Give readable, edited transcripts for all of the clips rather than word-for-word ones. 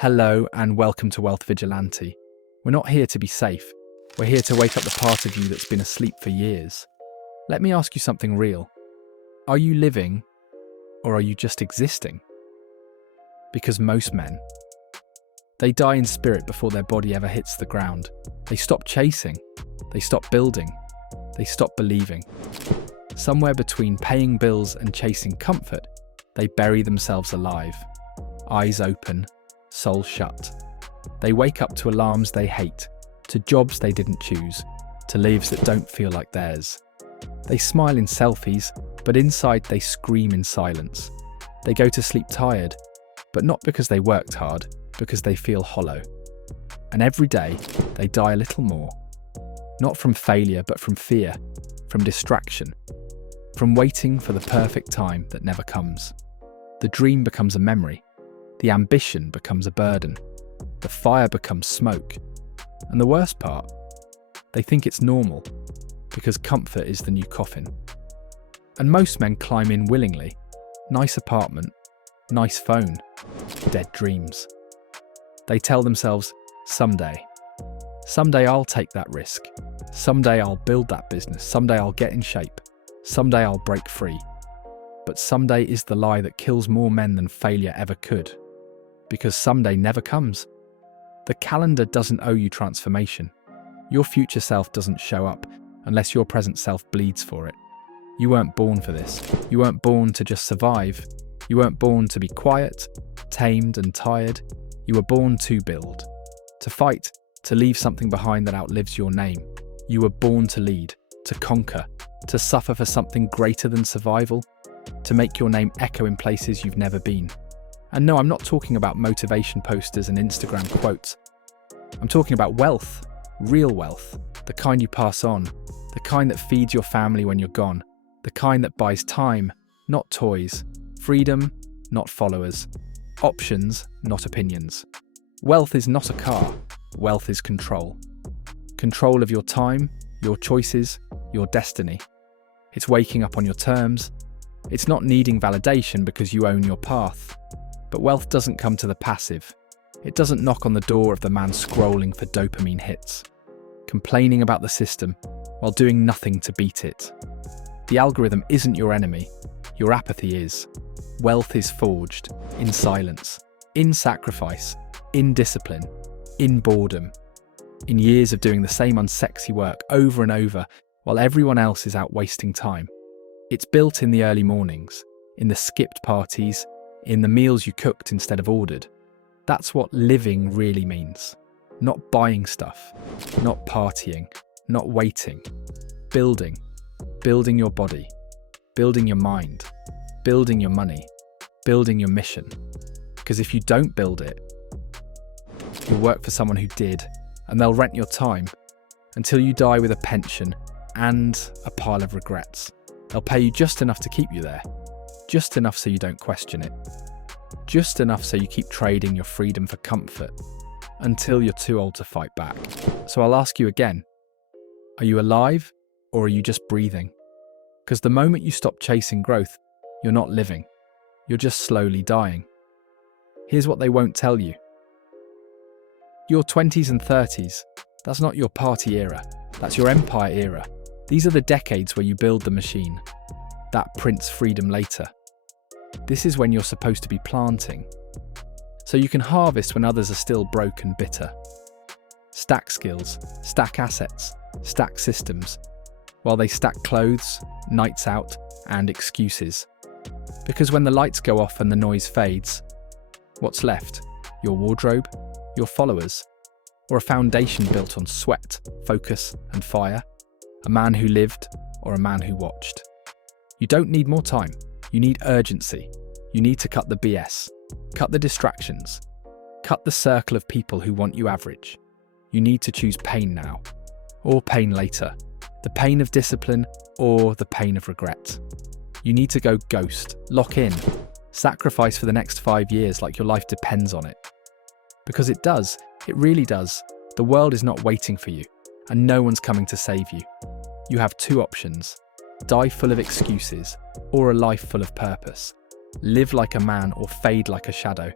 Hello and welcome to Wealth Vigilante. We're not here to be safe. We're here to wake up the part of you that's been asleep for years. Let me ask you something real. Are you living or are you just existing? Because most men, they die in spirit before their body ever hits the ground. They stop chasing. They stop building. They stop believing. Somewhere between paying bills and chasing comfort, they bury themselves alive. Eyes open, soul shut. They wake up to alarms they hate, to jobs they didn't choose, to lives that don't feel like theirs. They smile in selfies, but inside they scream in silence. They go to sleep tired, but not because they worked hard, because they feel hollow. And every day, they die a little more. Not from failure, but from fear, from distraction, from waiting for the perfect time that never comes. The dream becomes a memory. The ambition becomes a burden. The fire becomes smoke. And the worst part, they think it's normal, because comfort is the new coffin. And most men climb in willingly. Nice apartment, nice phone, dead dreams. They tell themselves, someday I'll take that risk. Someday I'll build that business. Someday I'll get in shape. Someday I'll break free. But someday is the lie that kills more men than failure ever could. Because someday never comes. The calendar doesn't owe you transformation. Your future self doesn't show up unless your present self bleeds for it. You weren't born for this. You weren't born to just survive. You weren't born to be quiet, tamed and tired. You were born to build, to fight, to leave something behind that outlives your name. You were born to lead, to conquer, to suffer for something greater than survival, to make your name echo in places you've never been. And no, I'm not talking about motivation posters and Instagram quotes. I'm talking about wealth, real wealth, the kind you pass on, the kind that feeds your family when you're gone, the kind that buys time, not toys, freedom, not followers, options, not opinions. Wealth is not a car, wealth is control. Control of your time, your choices, your destiny. It's waking up on your terms. It's not needing validation because you own your path. But wealth doesn't come to the passive. It doesn't knock on the door of the man scrolling for dopamine hits, complaining about the system while doing nothing to beat it. The algorithm isn't your enemy. Your apathy is. Wealth is forged in silence, in sacrifice, in discipline, in boredom, in years of doing the same unsexy work over and over while everyone else is out wasting time. It's built in the early mornings, in the skipped parties, in the meals you cooked instead of ordered. That's what living really means. Not buying stuff, not partying, not waiting. Building your body, building your mind, building your money, building your mission. Because if you don't build it, you'll work for someone who did, and they'll rent your time until you die with a pension and a pile of regrets. They'll pay you just enough to keep you there, just enough so you don't question it, just enough so you keep trading your freedom for comfort until you're too old to fight back. So I'll ask you again, are you alive or are you just breathing? Because the moment you stop chasing growth, you're not living, you're just slowly dying. Here's what they won't tell you. Your 20s and 30s, that's not your party era, that's your empire era. These are the decades where you build the machine. That prints freedom later. This is when you're supposed to be planting. So you can harvest when others are still broke and bitter. Stack skills, stack assets, stack systems, while they stack clothes, nights out, and excuses. Because when the lights go off and the noise fades, what's left? Your wardrobe? Your followers? Or a foundation built on sweat, focus, and fire? A man who lived or a man who watched? You don't need more time. You need urgency. You need to cut the BS. Cut the distractions. Cut the circle of people who want you average. You need to choose pain now, or pain later. The pain of discipline or the pain of regret. You need to go ghost, lock in, sacrifice for the next 5 years like your life depends on it. Because it does, it really does. The world is not waiting for you, and no one's coming to save you. You have two options: die full of excuses, or a life full of purpose. Live like a man or fade like a shadow.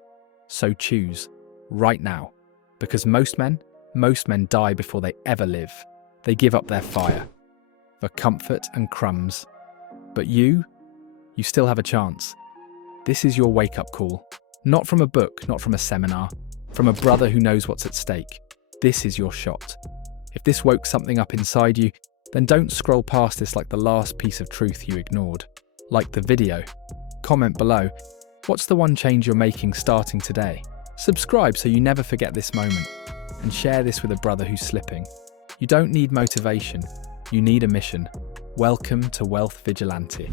So choose. right now. Because most men die before they ever live. They give up their fire for comfort and crumbs. But you still have a chance. This is your wake-up call. Not from a book, not from a seminar, from a brother who knows what's at stake. This is your shot. If this woke something up inside you, then don't scroll past this like the last piece of truth you ignored. Like the video. Comment below. What's the one change you're making starting today? Subscribe so you never forget this moment. And share this with a brother who's slipping. You don't need motivation. You need a mission. Welcome to Wealth Vigilante.